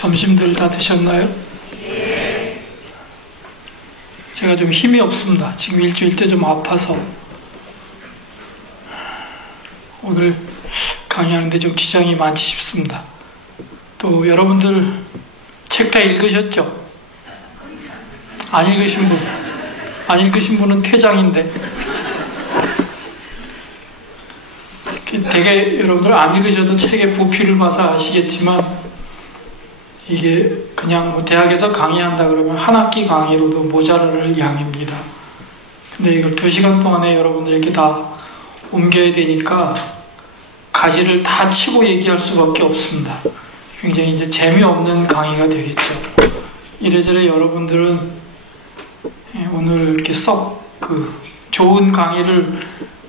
점심들 다 드셨나요? 제가 좀 힘이 없습니다. 지금 일주일째 좀 아파서 오늘 강의하는데 좀 지장이 많지 싶습니다. 또 여러분들 책 다 읽으셨죠? 안 읽으신 분은 퇴장인데 되게 여러분들 안 읽으셔도 책의 부피를 봐서 아시겠지만 이게 그냥 뭐 대학에서 강의한다 그러면 한 학기 강의로도 모자랄 양입니다. 근데 이걸 2시간 동안에 여러분들에게 다 옮겨야 되니까 가지를 다 치고 얘기할 수밖에 없습니다. 굉장히 이제 재미없는 강의가 되겠죠. 이래저래 여러분들은 오늘 이렇게 썩 좋은 강의를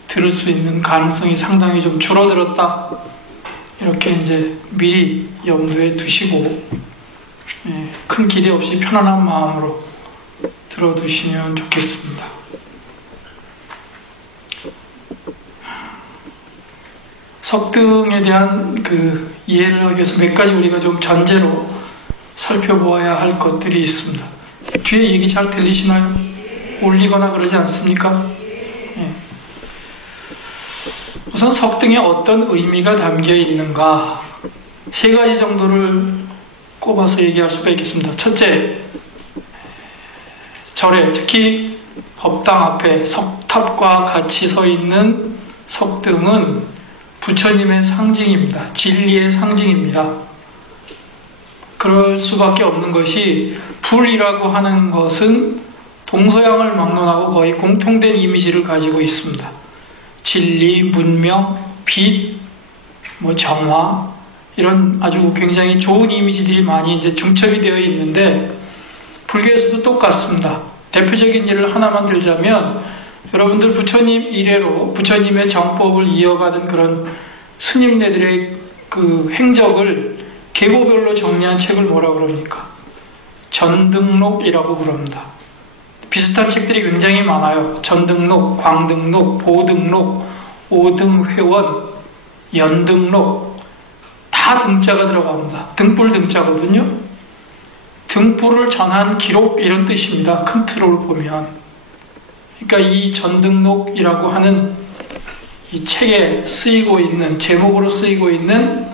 들을 수 있는 가능성이 상당히 좀 줄어들었다. 이렇게 이제 미리 염두에 두시고 큰 기대 없이 편안한 마음으로 들어두시면 좋겠습니다. 석등에 대한 이해를 하기 위해서 몇 가지 우리가 좀 전제로 살펴보아야 할 것들이 있습니다. 뒤에 얘기 잘 들리시나요? 올리거나 그러지 않습니까? 우선 석등에 어떤 의미가 담겨 있는가 3가지 정도를 꼽아서 얘기할 수가 있겠습니다. 첫째, 절에 특히 법당 앞에 석탑과 같이 서 있는 석등은 부처님의 상징입니다. 진리의 상징입니다. 그럴 수밖에 없는 것이 불이라고 하는 것은 동서양을 막론하고 거의 공통된 이미지를 가지고 있습니다. 진리, 문명, 빛, 정화 이런 아주 굉장히 좋은 이미지들이 많이 이제 중첩이 되어 있는데 불교에서도 똑같습니다. 대표적인 예를 하나만 들자면 여러분들 부처님 이래로 부처님의 정법을 이어받은 그런 스님네들의 행적을 계보별로 정리한 책을 뭐라고 그럽니까? 전등록이라고 부릅니다. 비슷한 책들이 굉장히 많아요. 전등록, 광등록, 보등록, 오등회원, 연등록 다 등자가 들어갑니다. 등불 등자거든요. 등불을 전한 기록 이런 뜻입니다. 큰 틀을 보면. 그러니까 이 전등록이라고 하는 이 책에 쓰이고 있는 제목으로 쓰이고 있는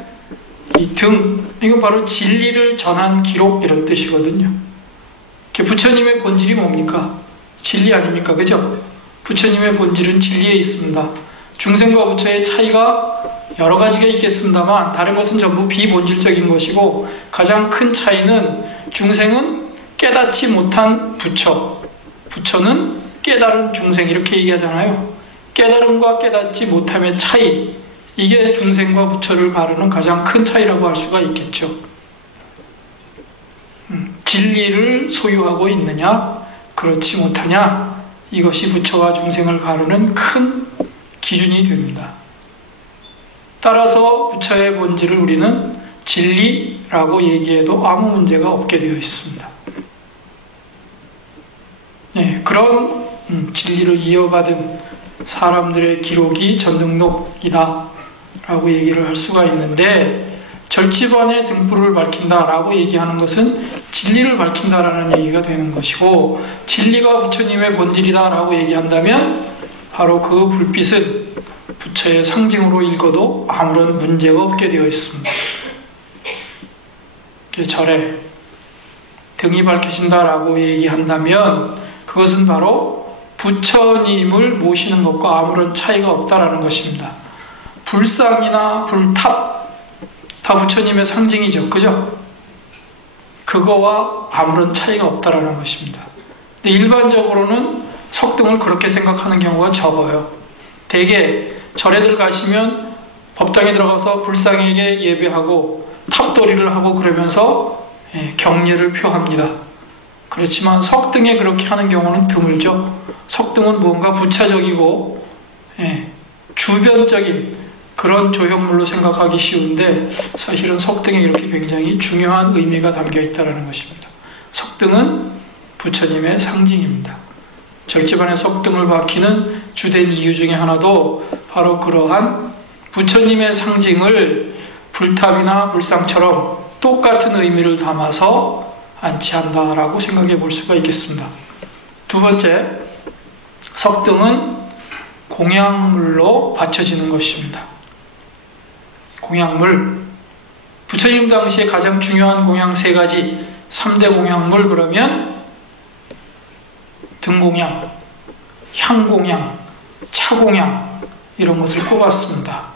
이 이건 바로 진리를 전한 기록 이런 뜻이거든요. 부처님의 본질이 뭡니까? 진리 아닙니까? 그죠? 부처님의 본질은 진리에 있습니다. 중생과 부처의 차이가 여러 가지가 있겠습니다만 다른 것은 전부 비본질적인 것이고 가장 큰 차이는 중생은 깨닫지 못한 부처, 부처는 깨달은 중생 이렇게 얘기하잖아요. 깨달음과 깨닫지 못함의 차이, 이게 중생과 부처를 가르는 가장 큰 차이라고 할 수가 있겠죠. 진리를 소유하고 있느냐, 그렇지 못하냐, 이것이 부처와 중생을 가르는 큰 기준이 됩니다. 따라서 부처의 본질을 우리는 진리라고 얘기해도 아무 문제가 없게 되어 있습니다. 그런 진리를 이어받은 사람들의 기록이 전등록이다 라고 얘기를 할 수가 있는데 절집안에 등불을 밝힌다라고 얘기하는 것은 진리를 밝힌다라는 얘기가 되는 것이고 진리가 부처님의 본질이다라고 얘기한다면 바로 그 불빛은 부처의 상징으로 읽어도 아무런 문제가 없게 되어 있습니다. 절에 등이 밝혀진다라고 얘기한다면 그것은 바로 부처님을 모시는 것과 아무런 차이가 없다라는 것입니다. 불상이나 불탑 다 부처님의 상징이죠. 그죠? 그거와 아무런 차이가 없다라는 것입니다. 근데 일반적으로는 석등을 그렇게 생각하는 경우가 적어요. 대개 절에들 가시면 법당에 들어가서 불상에게 예배하고 탑도리를 하고 그러면서 경례를 표합니다. 그렇지만 석등에 그렇게 하는 경우는 드물죠. 석등은 뭔가 부차적이고 주변적인 그런 조형물로 생각하기 쉬운데 사실은 석등에 이렇게 굉장히 중요한 의미가 담겨 있다는 것입니다. 석등은 부처님의 상징입니다. 절집안에 석등을 밝히는 주된 이유 중에 하나도 바로 그러한 부처님의 상징을 불탑이나 불상처럼 똑같은 의미를 담아서 안치한다라고 생각해 볼 수가 있겠습니다. 두 번째, 석등은 공양물로 바쳐지는 것입니다. 공양물, 부처님 당시에 가장 중요한 공양 세 가지, 3대 공양물 그러면 등공양, 향공양, 차공양 이런 것을 꼽았습니다.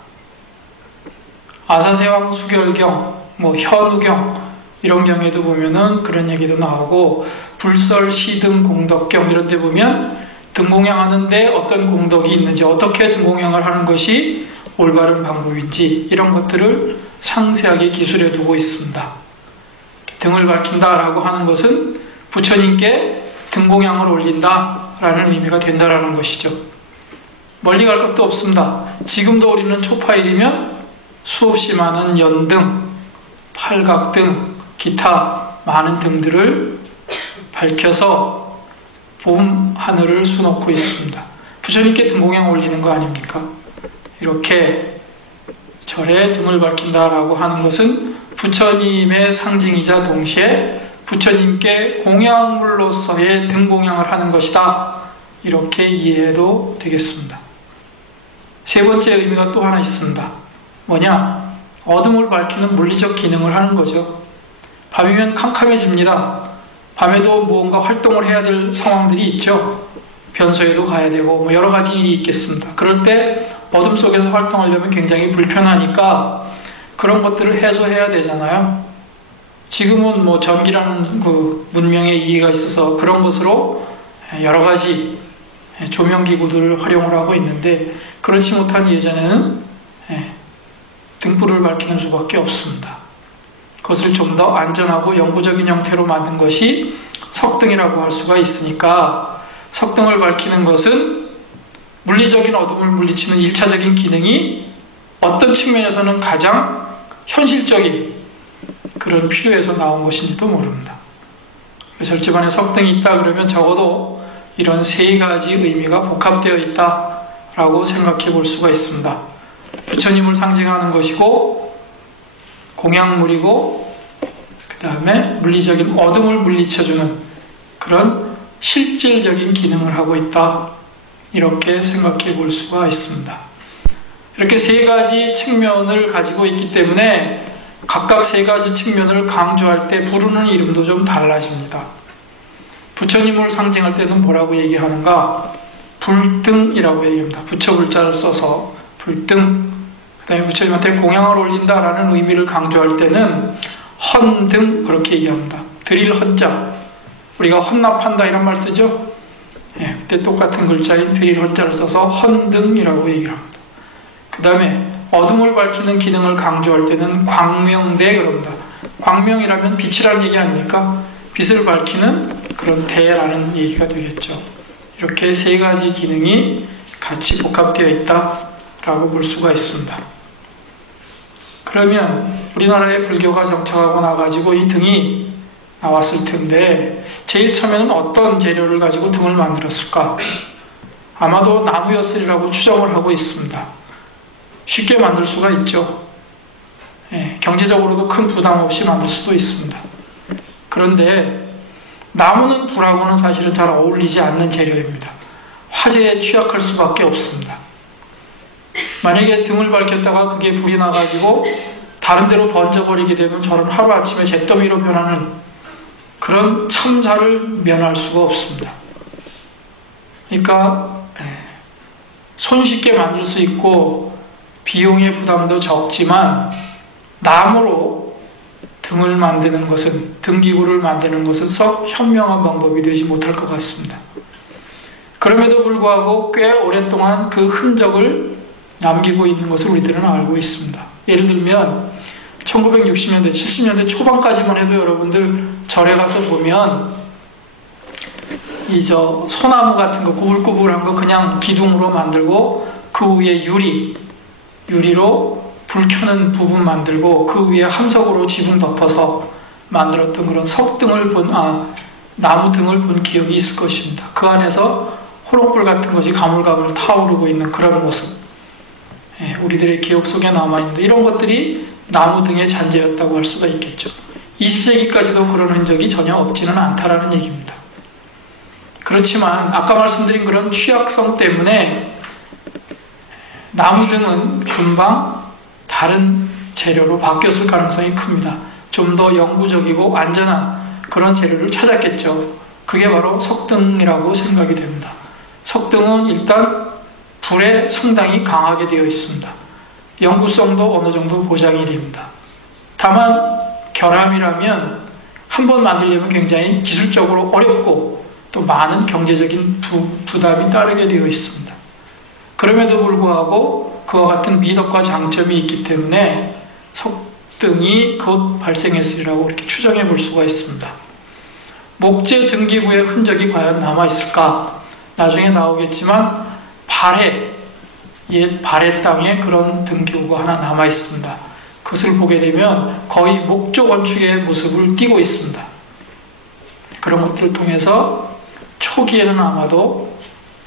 아사세왕 수결경, 현우경 이런 경에도 보면은 그런 얘기도 나오고 불설 시등 공덕경 이런 데 보면 등공양하는데 어떤 공덕이 있는지 어떻게 등공양을 하는 것이 올바른 방법인지 이런 것들을 상세하게 기술해 두고 있습니다. 등을 밝힌다라고 하는 것은 부처님께 등공양을 올린다라는 의미가 된다라는 것이죠. 멀리 갈 것도 없습니다. 지금도 우리는 초파일이면 수없이 많은 연등, 팔각등, 기타 많은 등들을 밝혀서 봄 하늘을 수놓고 있습니다. 부처님께 등공양 올리는 거 아닙니까? 이렇게 절에 등을 밝힌다라고 하는 것은 부처님의 상징이자 동시에 부처님께 공양물로서의 등공양을 하는 것이다. 이렇게 이해해도 되겠습니다. 세 번째 의미가 또 하나 있습니다. 뭐냐? 어둠을 밝히는 물리적 기능을 하는 거죠. 밤이면 캄캄해집니다. 밤에도 무언가 활동을 해야 될 상황들이 있죠. 변소에도 가야 되고 여러 가지 일이 있겠습니다. 그럴 때 어둠 속에서 활동하려면 굉장히 불편하니까 그런 것들을 해소해야 되잖아요. 지금은 전기라는 그 문명의 이해가 있어서 그런 것으로 여러 가지 조명기구들을 활용을 하고 있는데 그렇지 못한 예전에는 등불을 밝히는 수밖에 없습니다. 그것을 좀 더 안전하고 영구적인 형태로 만든 것이 석등이라고 할 수가 있으니까 석등을 밝히는 것은 물리적인 어둠을 물리치는 1차적인 기능이 어떤 측면에서는 가장 현실적인 그런 필요에서 나온 것인지도 모릅니다. 절집안에 석등이 있다 그러면 적어도 이런 세 가지 의미가 복합되어 있다라고 생각해 볼 수가 있습니다. 부처님을 상징하는 것이고 공양물이고 그 다음에 물리적인 어둠을 물리쳐주는 그런 실질적인 기능을 하고 있다. 이렇게 생각해 볼 수가 있습니다. 이렇게 세 가지 측면을 가지고 있기 때문에 각각 세 가지 측면을 강조할 때 부르는 이름도 좀 달라집니다. 부처님을 상징할 때는 뭐라고 얘기하는가? 불등이라고 얘기합니다. 부처 불자를 써서 불등. 그 다음에 부처님한테 공양을 올린다라는 의미를 강조할 때는 헌등 그렇게 얘기합니다. 드릴 헌자. 우리가 헌납한다 이런 말 쓰죠? 그때 똑같은 글자인 드릴 헌자를 써서 헌등이라고 얘기를 합니다. 그 다음에 어둠을 밝히는 기능을 강조할 때는 광명대 그럽니다. 광명이라면 빛이라는 얘기 아닙니까? 빛을 밝히는 그런 대라는 얘기가 되겠죠. 이렇게 세 가지 기능이 같이 복합되어 있다라고 볼 수가 있습니다. 그러면 우리나라에 불교가 정착하고 나가지고 이 등이 나왔을 텐데 제일 처음에는 어떤 재료를 가지고 등을 만들었을까? 아마도 나무였으리라고 추정을 하고 있습니다. 쉽게 만들 수가 있죠. 경제적으로도 큰 부담 없이 만들 수도 있습니다. 그런데 나무는 불하고는 사실은 잘 어울리지 않는 재료입니다. 화재에 취약할 수밖에 없습니다. 만약에 등을 밝혔다가 그게 불이 나가지고 다른 데로 번져버리게 되면 저런 하루아침에 잿더미로 변하는 그런 참사를 면할 수가 없습니다. 그러니까 손쉽게 만들 수 있고 비용의 부담도 적지만 나무로 등을 만드는 것은 등기구를 만드는 것은 썩 현명한 방법이 되지 못할 것 같습니다. 그럼에도 불구하고 꽤 오랫동안 그 흔적을 남기고 있는 것을 우리들은 알고 있습니다. 예를 들면 1960년대, 70년대 초반까지만 해도 여러분들 절에 가서 보면 소나무 같은 거 구불구불한 거 그냥 기둥으로 만들고 그 위에 유리로 불 켜는 부분 만들고 그 위에 함석으로 지붕 덮어서 만들었던 그런 나무 등을 본 기억이 있을 것입니다. 그 안에서 호롱불 같은 것이 가물가물 타오르고 있는 그런 모습, 우리들의 기억 속에 남아있는데 이런 것들이 나무 등의 잔재였다고 할 수가 있겠죠. 20세기까지도 그런 흔적이 전혀 없지는 않다라는 얘기입니다. 그렇지만 아까 말씀드린 그런 취약성 때문에 나무 등은 금방 다른 재료로 바뀌었을 가능성이 큽니다. 좀 더 영구적이고 안전한 그런 재료를 찾았겠죠. 그게 바로 석등이라고 생각이 됩니다. 석등은 일단 불에 상당히 강하게 되어 있습니다. 영구성도 어느 정도 보장이 됩니다. 다만 결함이라면 한 번 만들려면 굉장히 기술적으로 어렵고 또 많은 경제적인 부담이 따르게 되어 있습니다. 그럼에도 불구하고 그와 같은 미덕과 장점이 있기 때문에 석등이 곧 발생했으리라고 이렇게 추정해 볼 수가 있습니다. 목재 등기부의 흔적이 과연 남아있을까? 나중에 나오겠지만 옛 발해 땅에 그런 등기부가 하나 남아있습니다. 그것을 보게 되면 거의 목조 건축의 모습을 띠고 있습니다. 그런 것들을 통해서 초기에는 아마도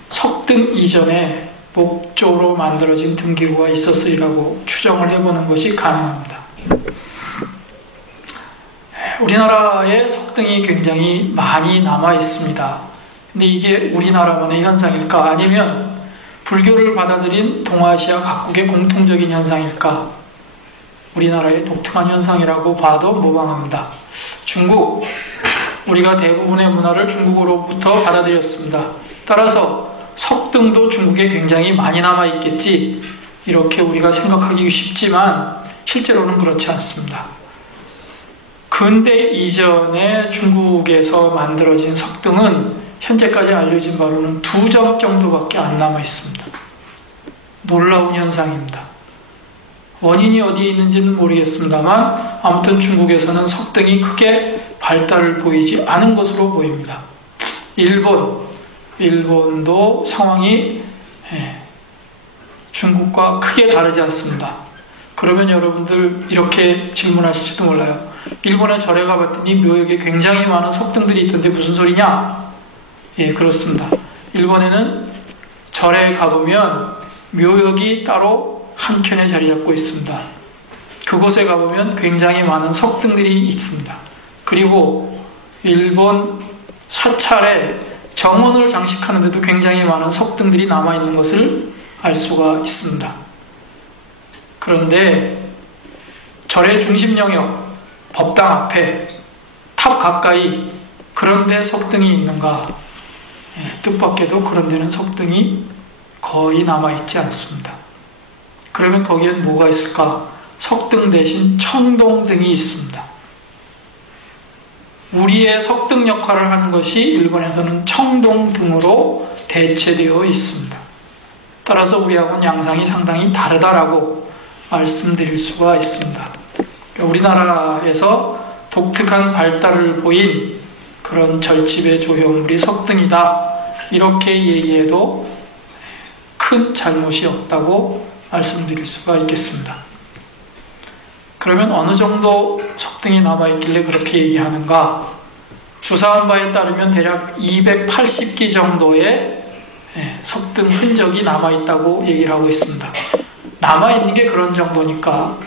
석등 이전에 목조로 만들어진 등기구가 있었으리라고 추정을 해보는 것이 가능합니다. 우리나라에 석등이 굉장히 많이 남아 있습니다. 근데 이게 우리나라만의 현상일까? 아니면 불교를 받아들인 동아시아 각국의 공통적인 현상일까? 우리나라의 독특한 현상이라고 봐도 무방합니다. 중국, 우리가 대부분의 문화를 중국으로부터 받아들였습니다. 따라서 석등도 중국에 굉장히 많이 남아있겠지, 이렇게 우리가 생각하기 쉽지만 실제로는 그렇지 않습니다. 근대 이전에 중국에서 만들어진 석등은 현재까지 알려진 바로는 2점 정도밖에 안 남아있습니다. 놀라운 현상입니다. 원인이 어디에 있는지는 모르겠습니다만 아무튼 중국에서는 석등이 크게 발달을 보이지 않은 것으로 보입니다. 일본도 상황이 중국과 크게 다르지 않습니다. 그러면 여러분들 이렇게 질문하실지도 몰라요. 일본에 절에 가봤더니 묘역에 굉장히 많은 석등들이 있던데 무슨 소리냐? 예, 그렇습니다. 일본에는 절에 가보면 묘역이 따로 한켠에 자리 잡고 있습니다. 그곳에 가보면 굉장히 많은 석등들이 있습니다. 그리고 일본 사찰에 정원을 장식하는데도 굉장히 많은 석등들이 남아있는 것을 알 수가 있습니다. 그런데 절의 중심 영역, 법당 앞에, 탑 가까이 그런데 석등이 있는가? 뜻밖에도 그런 데는 석등이 거의 남아있지 않습니다. 그러면 거기엔 뭐가 있을까? 석등 대신 청동등이 있습니다. 우리의 석등 역할을 하는 것이 일본에서는 청동등으로 대체되어 있습니다. 따라서 우리하고는 양상이 상당히 다르다라고 말씀드릴 수가 있습니다. 우리나라에서 독특한 발달을 보인 그런 절집의 조형물이 석등이다, 이렇게 얘기해도 큰 잘못이 없다고 말씀드릴 수가 있겠습니다. 그러면 어느 정도 석등이 남아있길래 그렇게 얘기하는가? 조사한 바에 따르면 대략 280기 정도의 석등 흔적이 남아있다고 얘기를 하고 있습니다. 남아있는 게 그런 정도니까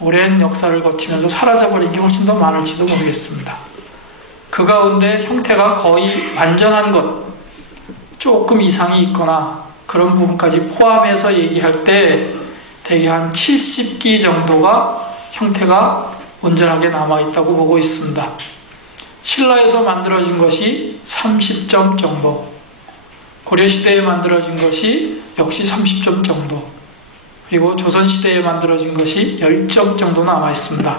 오랜 역사를 거치면서 사라져버린 게 훨씬 더 많을지도 모르겠습니다. 그 가운데 형태가 거의 완전한 것, 조금 이상이 있거나 그런 부분까지 포함해서 얘기할 때 대개 한 70기 정도가 형태가 온전하게 남아있다고 보고 있습니다. 신라에서 만들어진 것이 30점 정도, 고려시대에 만들어진 것이 역시 30점 정도, 그리고 조선시대에 만들어진 것이 10점 정도 남아있습니다.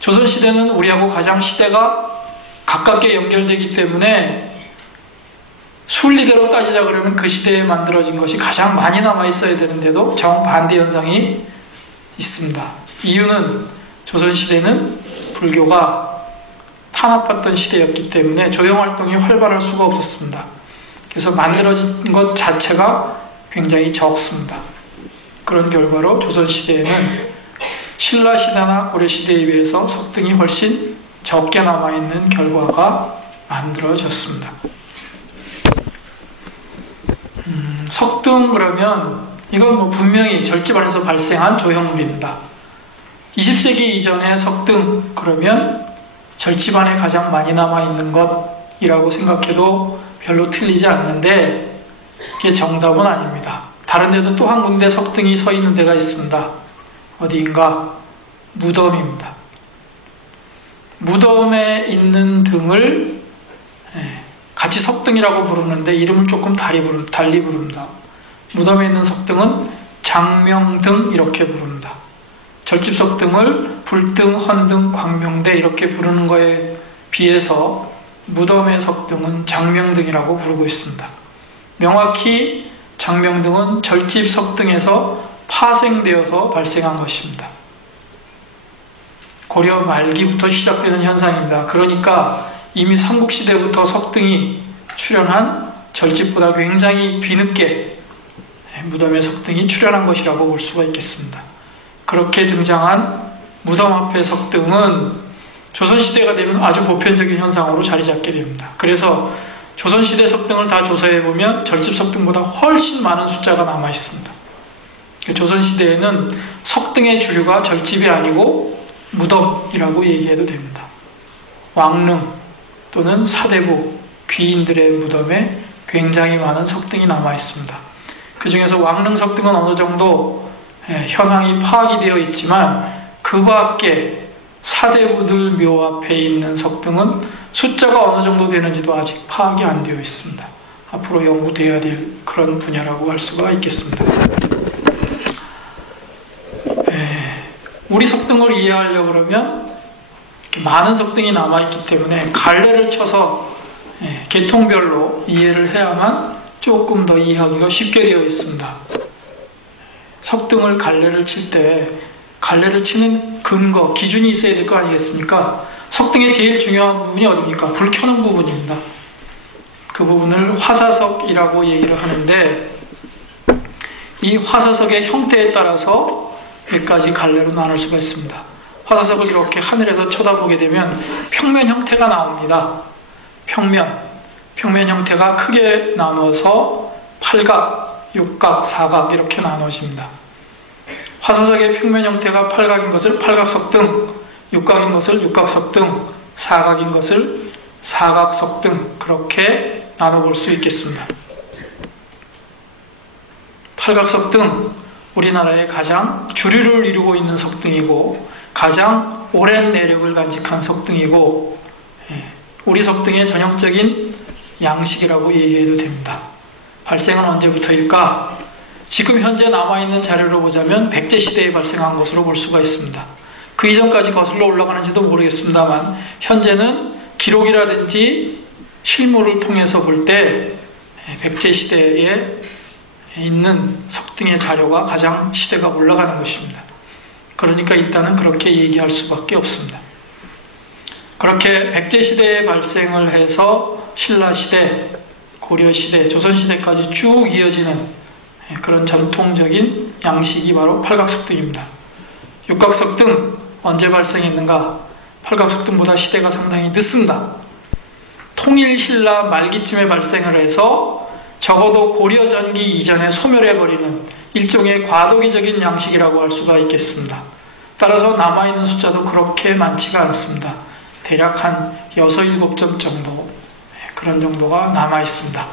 조선시대는 우리하고 가장 시대가 가깝게 연결되기 때문에 순리대로 따지자 그러면 그 시대에 만들어진 것이 가장 많이 남아있어야 되는데도 정반대 현상이 있습니다. 이유는 조선시대는 불교가 탄압받던 시대였기 때문에 조형활동이 활발할 수가 없었습니다. 그래서 만들어진 것 자체가 굉장히 적습니다. 그런 결과로 조선시대에는 신라시대나 고려시대에 비해서 석등이 훨씬 적게 남아있는 결과가 만들어졌습니다. 석등 그러면 이건 분명히 절집 안에서 발생한 조형물입니다. 20세기 이전의 석등, 그러면 절집안에 가장 많이 남아있는 것이라고 생각해도 별로 틀리지 않는데 그게 정답은 아닙니다. 다른 데도 또 한 군데 석등이 서 있는 데가 있습니다. 어디인가? 무덤입니다. 무덤에 있는 등을 같이 석등이라고 부르는데 이름을 조금 달리 부릅니다. 무덤에 있는 석등은 장명등 이렇게 부릅니다. 절집석등을 불등, 헌등, 광명대 이렇게 부르는 거에 비해서 무덤의 석등은 장명등이라고 부르고 있습니다. 명확히 장명등은 절집석등에서 파생되어서 발생한 것입니다. 고려 말기부터 시작되는 현상입니다. 그러니까 이미 삼국시대부터 석등이 출현한 절집보다 굉장히 뒤늦게 무덤의 석등이 출현한 것이라고 볼 수가 있겠습니다. 그렇게 등장한 무덤 앞의 석등은 조선시대가 되면 아주 보편적인 현상으로 자리 잡게 됩니다. 그래서 조선시대 석등을 다 조사해보면 절집석등보다 훨씬 많은 숫자가 남아있습니다. 조선시대에는 석등의 주류가 절집이 아니고 무덤이라고 얘기해도 됩니다. 왕릉 또는 사대부, 귀인들의 무덤에 굉장히 많은 석등이 남아있습니다. 그 중에서 왕릉 석등은 어느 정도 현황이 파악이 되어 있지만 그 밖에 사대부들 묘 앞에 있는 석등은 숫자가 어느 정도 되는지도 아직 파악이 안 되어 있습니다. 앞으로 연구되어야 될 그런 분야라고 할 수가 있겠습니다. 우리 석등을 이해하려고 그러면 많은 석등이 남아있기 때문에 갈래를 쳐서 계통별로 이해를 해야만 조금 더 이해하기가 쉽게 되어 있습니다. 석등을 갈래를 칠 때 갈래를 치는 근거, 기준이 있어야 될 거 아니겠습니까? 석등의 제일 중요한 부분이 어디입니까? 불 켜는 부분입니다. 그 부분을 화사석이라고 얘기를 하는데 이 화사석의 형태에 따라서 몇 가지 갈래로 나눌 수가 있습니다. 화사석을 이렇게 하늘에서 쳐다보게 되면 평면 형태가 나옵니다. 평면 형태가 크게 나눠서 팔각, 육각, 사각 이렇게 나눠집니다. 화사석의 평면 형태가 팔각인 것을 팔각석등, 육각인 것을 육각석등, 사각인 것을 사각석등 그렇게 나눠볼 수 있겠습니다. 팔각석등, 우리나라의 가장 주류를 이루고 있는 석등이고 가장 오랜 내력을 간직한 석등이고 우리 석등의 전형적인 양식이라고 얘기해도 됩니다. 발생은 언제부터일까? 지금 현재 남아있는 자료로 보자면 백제시대에 발생한 것으로 볼 수가 있습니다. 그 이전까지 거슬러 올라가는지도 모르겠습니다만 현재는 기록이라든지 실물을 통해서 볼 때 백제시대에 있는 석등의 자료가 가장 시대가 올라가는 것입니다. 그러니까 일단은 그렇게 얘기할 수밖에 없습니다. 그렇게 백제시대에 발생을 해서 신라시대, 고려시대, 조선시대까지 쭉 이어지는 그런 전통적인 양식이 바로 팔각석등입니다. 육각석등 언제 발생했는가? 팔각석등보다 시대가 상당히 늦습니다. 통일신라 말기쯤에 발생을 해서 적어도 고려 전기 이전에 소멸해버리는 일종의 과도기적인 양식이라고 할 수가 있겠습니다. 따라서 남아있는 숫자도 그렇게 많지가 않습니다. 대략 한 6, 7점 정도 그런 정도가 남아있습니다.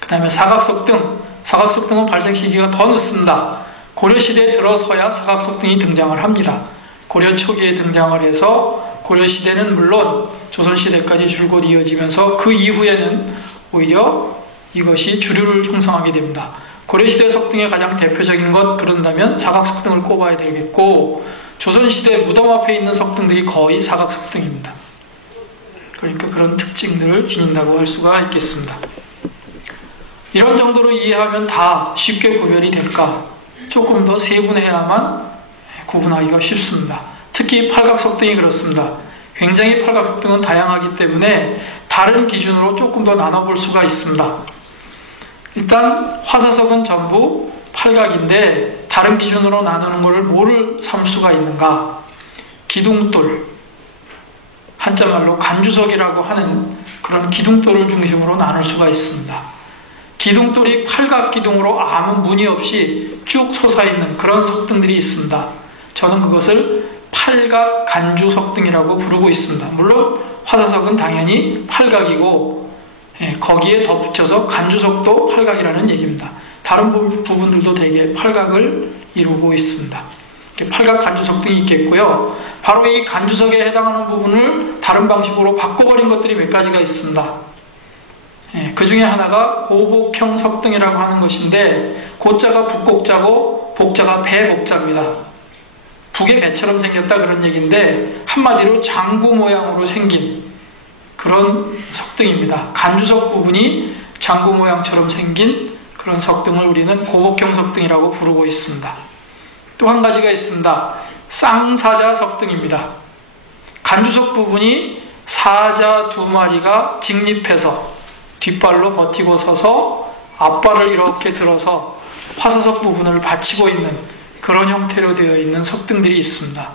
그 다음에 사각석등은 발생 시기가 더 늦습니다. 고려시대에 들어서야 사각석등이 등장을 합니다. 고려 초기에 등장을 해서 고려시대는 물론 조선시대까지 줄곧 이어지면서 그 이후에는 오히려 이것이 주류를 형성하게 됩니다. 고려시대 석등의 가장 대표적인 것 그런다면 사각석등을 꼽아야 되겠고 조선시대 무덤 앞에 있는 석등들이 거의 사각석등입니다. 그러니까 그런 특징들을 지닌다고 할 수가 있겠습니다. 이런 정도로 이해하면 다 쉽게 구별이 될까? 조금 더 세분해야만 구분하기가 쉽습니다. 특히 팔각석등이 그렇습니다. 굉장히 팔각석등은 다양하기 때문에 다른 기준으로 조금 더 나눠볼 수가 있습니다. 일단 화사석은 전부 팔각인데 다른 기준으로 나누는 것을 뭐를 삼을 수가 있는가? 기둥돌, 한자말로 간주석이라고 하는 그런 기둥돌을 중심으로 나눌 수가 있습니다. 기둥돌이 팔각기둥으로 아무 무늬 없이 쭉 솟아있는 그런 석등들이 있습니다. 저는 그것을 팔각 간주석등이라고 부르고 있습니다. 물론 화사석은 당연히 팔각이고 거기에 덧붙여서 간주석도 팔각이라는 얘기입니다. 다른 부분들도 대개 팔각을 이루고 있습니다. 팔각 간주석등이 있겠고요. 바로 이 간주석에 해당하는 부분을 다른 방식으로 바꿔버린 것들이 몇 가지가 있습니다. 그 중에 하나가 고복형 석등이라고 하는 것인데, 고자가 북곡자고 복자가 배복자입니다. 북의 배처럼 생겼다 그런 얘기인데, 한마디로 장구 모양으로 생긴 그런 석등입니다. 간주석 부분이 장구 모양처럼 생긴 그런 석등을 우리는 고복형 석등이라고 부르고 있습니다. 또 한 가지가 있습니다. 쌍사자 석등입니다. 간주석 부분이 사자 두 마리가 직립해서 뒷발로 버티고 서서 앞발을 이렇게 들어서 화사석 부분을 받치고 있는 그런 형태로 되어 있는 석등들이 있습니다.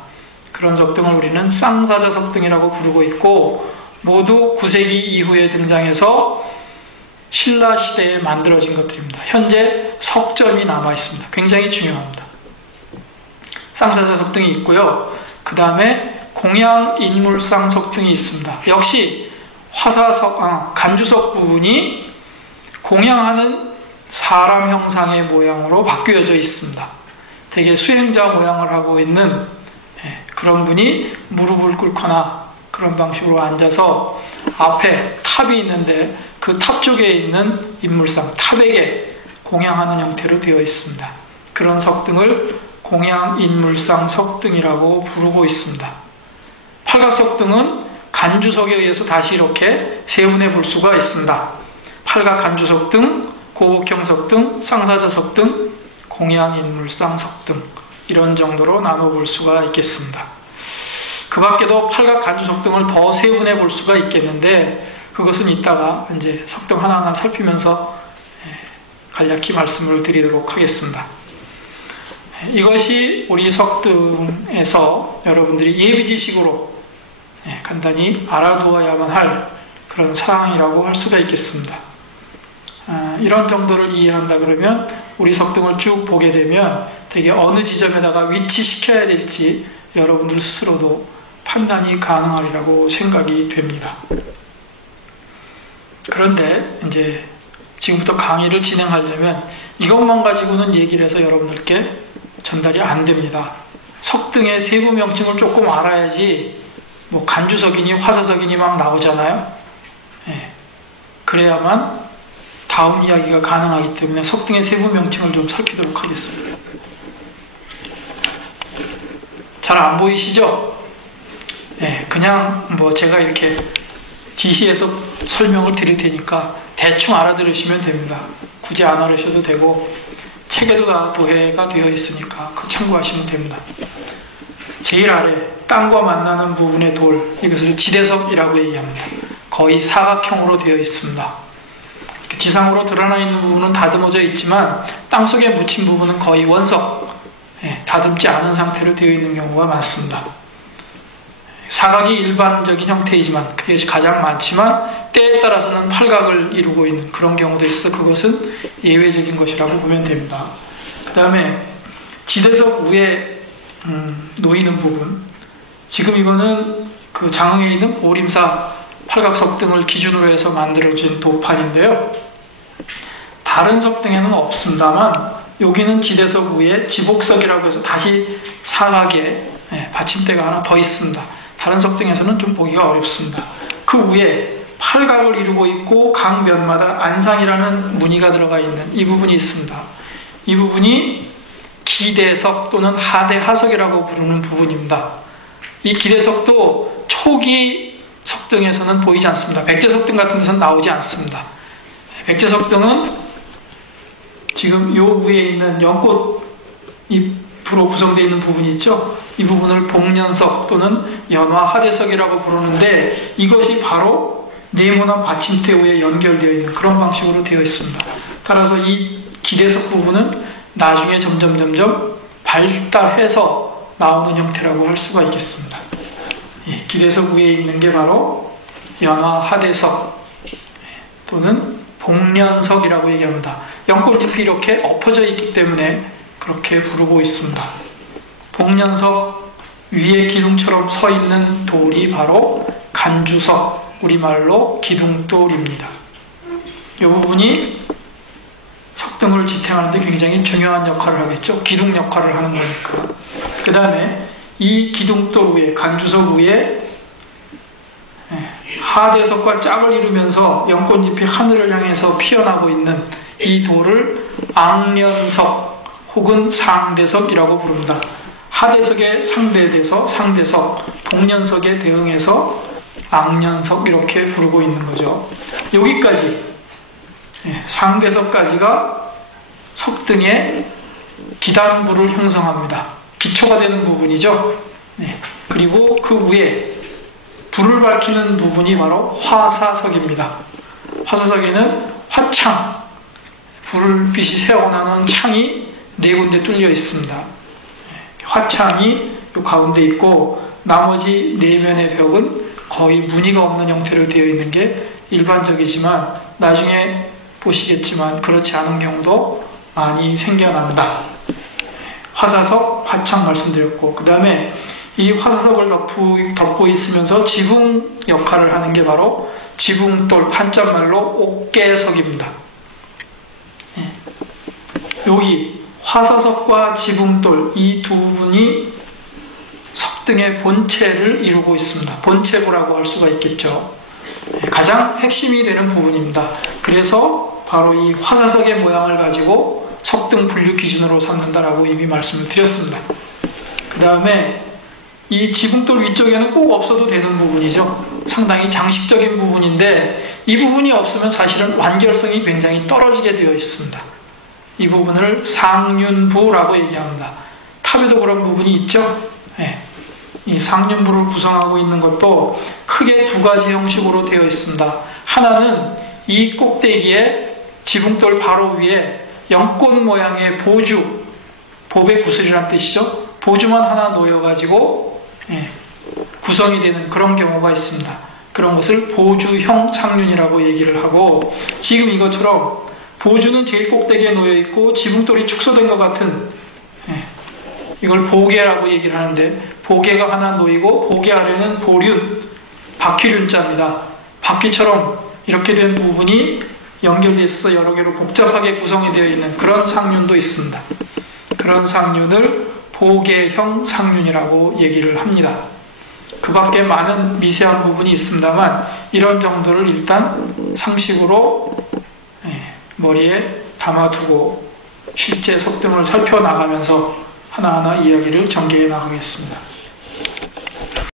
그런 석등을 우리는 쌍사자 석등이라고 부르고 있고, 모두 9세기 이후에 등장해서 신라 시대에 만들어진 것들입니다. 현재 석점이 남아 있습니다. 굉장히 중요합니다. 쌍사자 석등이 있고요. 그 다음에 공양인물상 석등이 있습니다. 역시 간주석 부분이 공양하는 사람 형상의 모양으로 바뀌어져 있습니다. 되게 수행자 모양을 하고 있는 그런 분이 무릎을 꿇거나 그런 방식으로 앉아서 앞에 탑이 있는데 그 탑 쪽에 있는 인물상, 탑에게 공양하는 형태로 되어 있습니다. 그런 석등을 공양인물상 석등이라고 부르고 있습니다. 팔각석등은 간주석에 의해서 다시 이렇게 세분해 볼 수가 있습니다. 팔각 간주석등, 고복형 석등, 쌍사자 석등, 공양인물상 석등, 이런 정도로 나눠볼 수가 있겠습니다. 그 밖에도 팔각 간주석등을 더 세분해 볼 수가 있겠는데, 그것은 이따가 이제 석등 하나하나 살피면서 간략히 말씀을 드리도록 하겠습니다. 이것이 우리 석등에서 여러분들이 예비지식으로 간단히 알아두어야만 할 그런 사항이라고 할 수가 있겠습니다. 이런 정도를 이해한다 그러면 우리 석등을 쭉 보게 되면 되게 어느 지점에다가 위치시켜야 될지 여러분들 스스로도 판단이 가능하리라고 생각이 됩니다. 그런데 이제 지금부터 강의를 진행하려면 이것만 가지고는 얘기를 해서 여러분들께 전달이 안 됩니다. 석등의 세부 명칭을 조금 알아야지 뭐 간주석이니 화사석이니 막 나오잖아요. 그래야만 다음 이야기가 가능하기 때문에 석등의 세부 명칭을 좀 살피도록 하겠습니다. 잘 안 보이시죠? 그냥 뭐 제가 이렇게 지시해서 설명을 드릴 테니까 대충 알아들으시면 됩니다. 굳이 안 알으셔도 되고, 책에도 다 도해가 되어 있으니까 그 참고하시면 됩니다. 제일 아래 땅과 만나는 부분의 돌, 이것을 지대석이라고 얘기합니다. 거의 사각형으로 되어 있습니다. 지상으로 드러나 있는 부분은 다듬어져 있지만 땅속에 묻힌 부분은 거의 원석, 다듬지 않은 상태로 되어 있는 경우가 많습니다. 사각이 일반적인 형태이지만 그게 가장 많지만 때에 따라서는 팔각을 이루고 있는 그런 경우도 있어서 그것은 예외적인 것이라고 보면 됩니다. 그 다음에 지대석 위에 놓이는 부분, 지금 이거는 그 장흥에 있는 보림사 팔각석등을 기준으로 해서 만들어진 도판인데요. 다른 석등에는 없습니다만 여기는 지대석 위에 지복석이라고 해서 다시 사각에 받침대가 하나 더 있습니다. 다른 석등에서는 좀 보기가 어렵습니다. 그 위에 팔각을 이루고 있고 강면마다 안상이라는 무늬가 들어가 있는 이 부분이 있습니다. 이 부분이 기대석 또는 하대하석이라고 부르는 부분입니다. 이 기대석도 초기 석등에서는 보이지 않습니다. 백제석등 같은 데서는 나오지 않습니다. 백제석등은 지금 요 위에 있는 연꽃 잎으로 구성되어 있는 부분이 있죠. 이 부분을 복년석 또는 연화하대석이라고 부르는데 이것이 바로 네모난 받침대 위에 연결되어 있는 그런 방식으로 되어 있습니다. 따라서 이 기대석 부분은 나중에 점점 발달해서 나오는 형태라고 할 수가 있겠습니다. 기대석 위에 있는 게 바로 연화하대석 또는 복년석이라고 얘기합니다. 연꽃잎이 이렇게 엎어져 있기 때문에 그렇게 부르고 있습니다. 복년석 위에 기둥처럼 서 있는 돌이 바로 간주석, 우리말로 기둥돌입니다. 이 부분이 석등을 지탱하는데 굉장히 중요한 역할을 하겠죠. 기둥 역할을 하는 거니까. 그 다음에 이 기둥돌 위에, 간주석 위에 하대석과 짝을 이루면서 연꽃잎이 하늘을 향해서 피어나고 있는 이 돌을 앙련석 혹은 상대석이라고 부릅니다. 하대석에 상대돼서 상대석, 복년석에 대응해서 앙련석 이렇게 부르고 있는 거죠. 여기까지 상대석까지가 석등의 기단부를 형성합니다. 기초가 되는 부분이죠. 그리고 그 위에 불을 밝히는 부분이 바로 화사석입니다. 화사석에는 화창, 불빛이 새어나오는 창이 4군데 뚫려 있습니다. 화창이 이 가운데 있고 나머지 4면의 벽은 거의 무늬가 없는 형태로 되어 있는 게 일반적이지만 나중에 보시겠지만 그렇지 않은 경우도 많이 생겨납니다. 화사석, 화창 말씀드렸고 그 다음에 이 화사석을 덮고 있으면서 지붕 역할을 하는 게 바로 지붕돌, 한자말로 옥계석입니다. 여기 화사석과 지붕돌 이 두 부분이 석등의 본체를 이루고 있습니다. 본체부라고 할 수가 있겠죠. 가장 핵심이 되는 부분입니다. 그래서 바로 이 화사석의 모양을 가지고 석등 분류 기준으로 삼는다라고 이미 말씀을 드렸습니다. 그 다음에 이 지붕돌 위쪽에는 꼭 없어도 되는 부분이죠. 상당히 장식적인 부분인데 이 부분이 없으면 사실은 완결성이 굉장히 떨어지게 되어 있습니다. 이 부분을 상륜부라고 얘기합니다. 탑에도 그런 부분이 있죠. 이 상륜부를 구성하고 있는 것도 크게 2가지 형식으로 되어 있습니다. 하나는 이 꼭대기에 지붕돌 바로 위에 연꽃 모양의 보주, 보배 구슬이란 뜻이죠. 보주만 하나 놓여가지고 구성이 되는 그런 경우가 있습니다. 그런 것을 보주형 상륜이라고 얘기를 하고 지금 이것처럼 보주는 제일 꼭대기에 놓여있고 지붕돌이 축소된 것 같은 이걸 보계라고 얘기를 하는데 보계가 하나 놓이고 보계 아래는 보륜, 바퀴륜자입니다. 바퀴처럼 이렇게 된 부분이 연결되어 있어 여러 개로 복잡하게 구성이 되어 있는 그런 상륜도 있습니다. 그런 상륜을 보계형 상륜이라고 얘기를 합니다. 그 밖에 많은 미세한 부분이 있습니다만 이런 정도를 일단 상식으로 머리에 담아두고 실제 석등을 살펴나가면서 하나하나 이야기를 전개해 나가겠습니다.